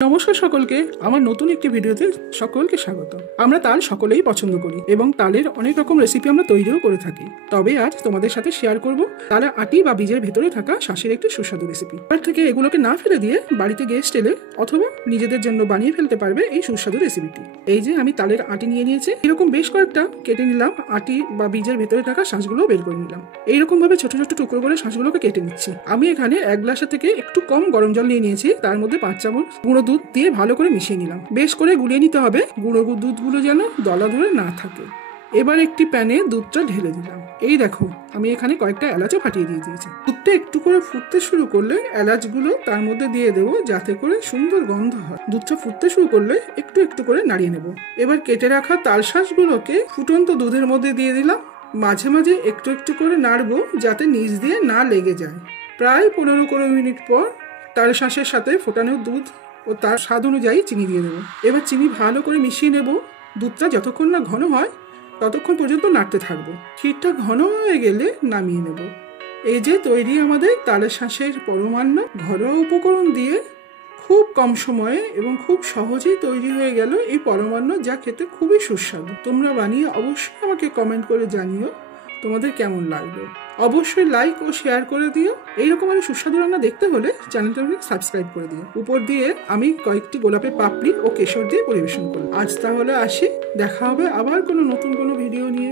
নমস্কার সকলকে, আমার নতুন একটি ভিডিওতে সকলকে স্বাগত। আমরা তাল সকলেই পছন্দ করি এবং তালের অনেক রকম রেসিপি আমরা তৈরিও করে থাকি। তবে আজ তোমাদের সাথে শেয়ার করব তালের আটি বা বীজের ভেতরে থাকা শাঁসের একটি সুস্বাদু রেসিপি। এবার থেকে এগুলোকে না ফেলে দিয়ে বাড়িতে গেস্ট এলে অথবা নিজেদের জন্য বানিয়ে ফেলতে পারবে এই সুস্বাদু রেসিপিটি। এই যে আমি তালের আটি নিয়ে নিয়েছি, এরকম বেশ কয়েকটা কেটে নিলাম। আটি বা বীজের ভেতরে থাকা শাঁসগুলো বের করে নিলাম। এইরকম ভাবে ছোট ছোট টুকরো করে শাঁসগুলোকে কেটে নিচ্ছি। আমি এখানে 1 গ্লাসের থেকে একটু কম গরম জল নিয়ে নিয়েছি, তার মধ্যে 5 চামচ গুঁড়ো দুধ দিয়ে ভালো করে মিশিয়ে নিলাম। বেশ করে গুলিয়ে নিতে হবে, গুঁড়ো দুধগুলো যেন দলা ধরে না থাকে। এবার একটি প্যানে দুধটা ঢেলে দিলাম। এই দেখো, আমি এখানে কয়েকটা এলাচও ফাটিয়ে দিয়ে দিয়েছি। দুধটা একটু করে ফুটতে শুরু করলে এলাচগুলো তার মধ্যে দিয়ে দেবো, যাতে করে সুন্দর গন্ধ হয়। দুধটা ফুটতে শুরু করলে একটু একটু করে নাড়িয়ে নেব। এবার কেটে রাখা তাল শাঁসগুলোকে ফুটন্ত দুধের মধ্যে দিয়ে দিলাম। মাঝে মাঝে একটু একটু করে নাড়বো, যাতে নিচ দিয়ে না লেগে যায়। প্রায় 15-20 মিনিট পর তাল শাঁসের সাথে ফোটানো দুধ ও তার স্বাদ অনুযায়ী চিনি দিয়ে দেবো। এবার চিনি ভালো করে মিশিয়ে নেব। দুধটা যতক্ষণ না ঘন হয় ততক্ষণ পর্যন্ত নাড়তে থাকবো। ক্ষীরটা ঘন হয়ে গেলে নামিয়ে নেব। এই যে তৈরি আমাদের তালের শাঁসের পরমান্ন। ঘরোয়া উপকরণ দিয়ে খুব কম সময়ে এবং খুব সহজেই তৈরি হয়ে গেল এই পরমান্ন, যা খেতে খুবই সুস্বাদু। তোমরা বানিয়ে অবশ্যই আমাকে কমেন্ট করে জানিও তোমাদের কেমন লাগলো। অবশ্যই লাইক ও শেয়ার করে দিও। এইরকম আরো সুস্বাদু রান্না দেখতে হলে চ্যানেলটাকে সাবস্ক্রাইব করে দিও। উপর দিয়ে আমি কয়েকটি গোলাপের পাপড়ি ও কেশর দিয়ে পরিবেশন করলাম। আজ তাহলে আসি, দেখা হবে আবার কোনো নতুন কোনো ভিডিও নিয়ে।